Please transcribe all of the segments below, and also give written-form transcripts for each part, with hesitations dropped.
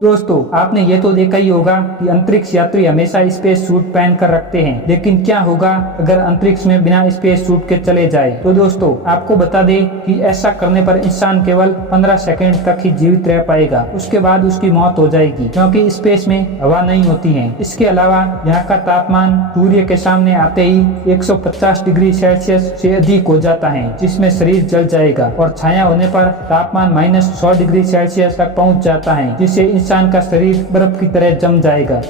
दोस्तों, आपने ये तो देखा ही होगा कि अंतरिक्ष यात्री हमेशा स्पेस सूट पहन कर रखते हैं, लेकिन क्या होगा अगर अंतरिक्ष में बिना स्पेस सूट के चले जाए। तो दोस्तों, आपको बता दें कि ऐसा करने पर इंसान केवल 15 सेकंड तक ही जीवित रह पाएगा। उसके बाद उसकी मौत हो जाएगी, क्योंकि स्पेस में हवा नहीं होती है। इसके अलावा यहाँ का तापमान सूर्य के सामने आते ही 150 डिग्री सेल्सियस से अधिक हो जाता है, जिसमें शरीर जल जाएगा, और छाया होने पर तापमान -100 डिग्री सेल्सियस तक पहुँच जाता है, जिससे इंसान का शरीर बर्फ की तरह जम जाएगा।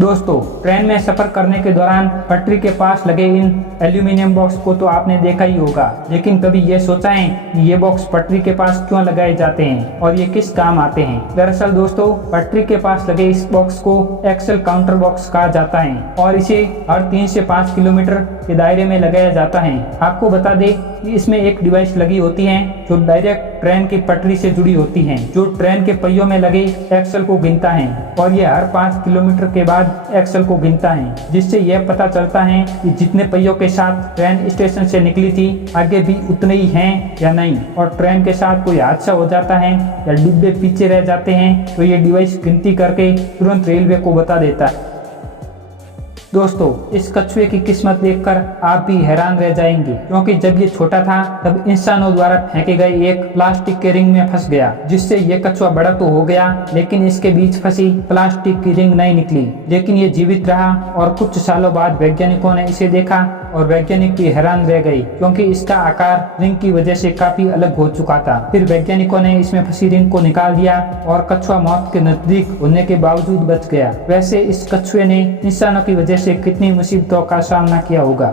दोस्तों, ट्रेन में सफर करने के दौरान पटरी के पास लगे इन एल्यूमिनियम बॉक्स को तो आपने देखा ही होगा, लेकिन कभी ये सोचा है कि ये बॉक्स पटरी के पास क्यों लगाए जाते हैं और ये किस काम आते हैं। दरअसल दोस्तों, पटरी के पास लगे इस बॉक्स को एक्सेल काउंटर बॉक्स कहा जाता है और इसे हर 3 से 5 किलोमीटर के दायरे में लगाया जाता है। आपको बता दें कि इसमें एक डिवाइस लगी होती है जो डायरेक्ट ट्रेन की पटरी से जुड़ी होती है, जो ट्रेन के पहियों में लगे एक्सेल को गिनता है और ये हर 5 किलोमीटर के बाद एक्सेल को गिनता है, जिससे यह पता चलता है कि जितने पहियों के साथ ट्रेन स्टेशन से निकली थी आगे भी उतने ही हैं या नहीं। और ट्रेन के साथ कोई हादसा हो जाता है या डिब्बे पीछे रह जाते हैं तो ये डिवाइस गिनती करके तुरंत रेलवे को बता देता है। दोस्तों, इस कछुए की किस्मत देखकर आप भी हैरान रह जाएंगे, क्योंकि जब ये छोटा था तब इंसानों द्वारा फेंके गए एक प्लास्टिक के रिंग में फंस गया, जिससे ये कछुआ बड़ा तो हो गया, लेकिन इसके बीच फंसी प्लास्टिक की रिंग नहीं निकली। लेकिन ये जीवित रहा और कुछ सालों बाद वैज्ञानिकों ने इसे देखा और वैज्ञानिक भी हैरान रह गए, क्योंकि इसका आकार रिंग की वजह से काफी अलग हो चुका था। फिर वैज्ञानिकों ने इसमें फंसी रिंग को निकाल दिया और कछुआ मौत के नजदीक होने के बावजूद बच गया। वैसे इस कछुए ने इंसानों की वजह से कितनी मुसीबतों का सामना किया होगा।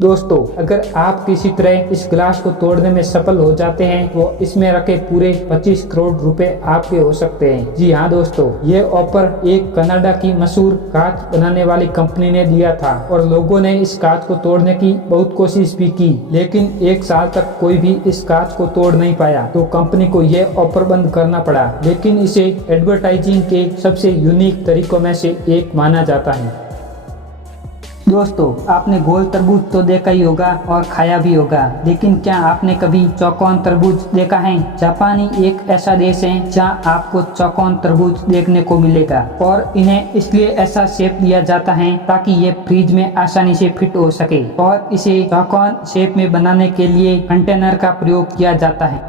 दोस्तों, अगर आप किसी तरह इस ग्लास को तोड़ने में सफल हो जाते हैं तो इसमें रखे पूरे 25 करोड़ रुपए आपके हो सकते हैं। जी हाँ दोस्तों, ये ऑफर एक कनाडा की मशहूर कांच बनाने वाली कंपनी ने दिया था और लोगों ने इस कांच को तोड़ने की बहुत कोशिश भी की, लेकिन 1 साल तक कोई भी इस कांच को तोड़ नहीं पाया, तो कंपनी को यह ऑफर बंद करना पड़ा। लेकिन इसे एडवर्टाइजिंग के सबसे यूनिक तरीकों में से एक माना जाता है। दोस्तों, आपने गोल तरबूज तो देखा ही होगा और खाया भी होगा, लेकिन क्या आपने कभी चौकोन तरबूज देखा है? जापानी एक ऐसा देश है जहाँ आपको चौकोन तरबूज देखने को मिलेगा और इन्हें इसलिए ऐसा शेप दिया जाता है ताकि ये फ्रिज में आसानी से फिट हो सके, और इसे चौकोन शेप में बनाने के लिए कंटेनर का प्रयोग किया जाता है।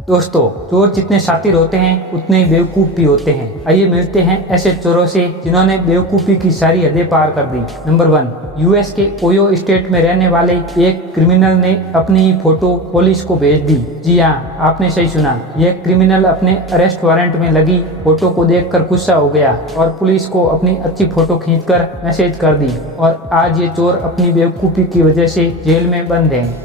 दोस्तों, चोर जितने शातिर होते हैं उतने बेवकूफ भी होते हैं। आइए मिलते हैं ऐसे चोरों से जिन्होंने बेवकूफी की सारी हदें पार कर दी। नंबर 1, यूएस के ओयो स्टेट में रहने वाले एक क्रिमिनल ने अपनी ही फोटो पुलिस को भेज दी। जी हाँ, आपने सही सुना, यह क्रिमिनल अपने अरेस्ट वारंट में लगी फोटो को देखकर गुस्सा हो गया और पुलिस को अपनी अच्छी फोटो खींचकर मैसेज कर दी, और आज ये चोर अपनी बेवकूफी की वजह से जेल में बंद हैं।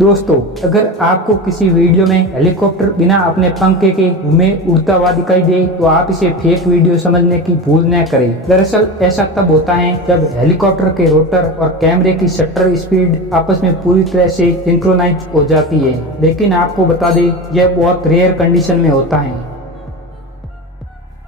दोस्तों, अगर आपको किसी वीडियो में हेलीकॉप्टर बिना अपने पंखे के घूमे उड़ता हुआ दिखाई दे तो आप इसे फेक वीडियो समझने की भूल न करें। दरअसल ऐसा तब होता है जब हेलीकॉप्टर के रोटर और कैमरे की शटर स्पीड आपस में पूरी तरह से सिंक्रोनाइज हो जाती है, लेकिन आपको बता दें यह बहुत रेयर कंडीशन में होता है।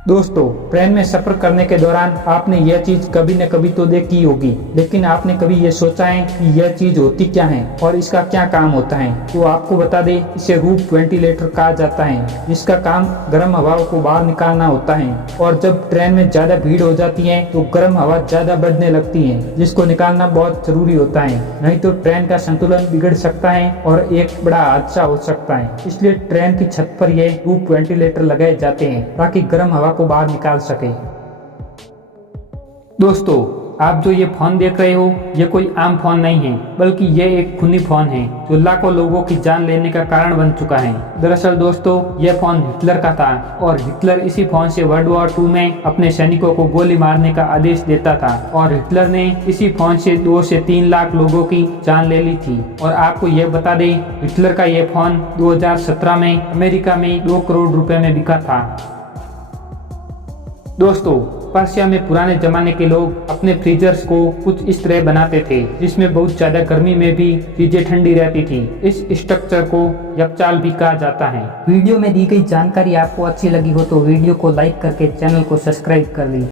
दोस्तों, ट्रेन में सफर करने के दौरान आपने यह चीज कभी न कभी तो देखी होगी, लेकिन आपने कभी यह सोचा है कि यह चीज होती क्या है और इसका क्या काम होता है? तो आपको बता दें, इसे रूफ वेंटिलेटर कहा जाता है, जिसका काम गर्म हवा को बाहर निकालना होता है। और जब ट्रेन में ज्यादा भीड़ हो जाती है तो गर्म हवा ज्यादा बढ़ने लगती है, जिसको निकालना बहुत जरूरी होता है, नहीं तो ट्रेन का संतुलन बिगड़ सकता है और एक बड़ा हादसा हो सकता है। इसलिए ट्रेन की छत पर यह रूफ वेंटिलेटर लगाए जाते हैं ताकि गर्म हवा को बाहर निकाल सके। दोस्तों, आप जो ये फोन देख रहे हो ये कोई आम फोन नहीं है, बल्कि ये एक खूनी फोन है जो लाखों लोगों की जान लेने का कारण बन चुका है। दरअसल दोस्तों, यह फोन हिटलर का था और हिटलर इसी फोन से वर्ल्ड वॉर 2 में अपने सैनिकों को गोली मारने का आदेश देता था, और हिटलर ने इसी फोन से 2 से 3 लाख लोगों की जान ले ली थी। और आपको यह बता दें, हिटलर का यह फोन 2017 में अमेरिका में 2 करोड़ रुपए में बिका था। दोस्तों, पर्शिया में पुराने जमाने के लोग अपने फ्रीजर्स को कुछ इस तरह बनाते थे, जिसमें बहुत ज्यादा गर्मी में भी चीजें ठंडी रहती थी। इस स्ट्रक्चर को यपचाल भी कहा जाता है। वीडियो में दी गई जानकारी आपको अच्छी लगी हो तो वीडियो को लाइक करके चैनल को सब्सक्राइब कर ली।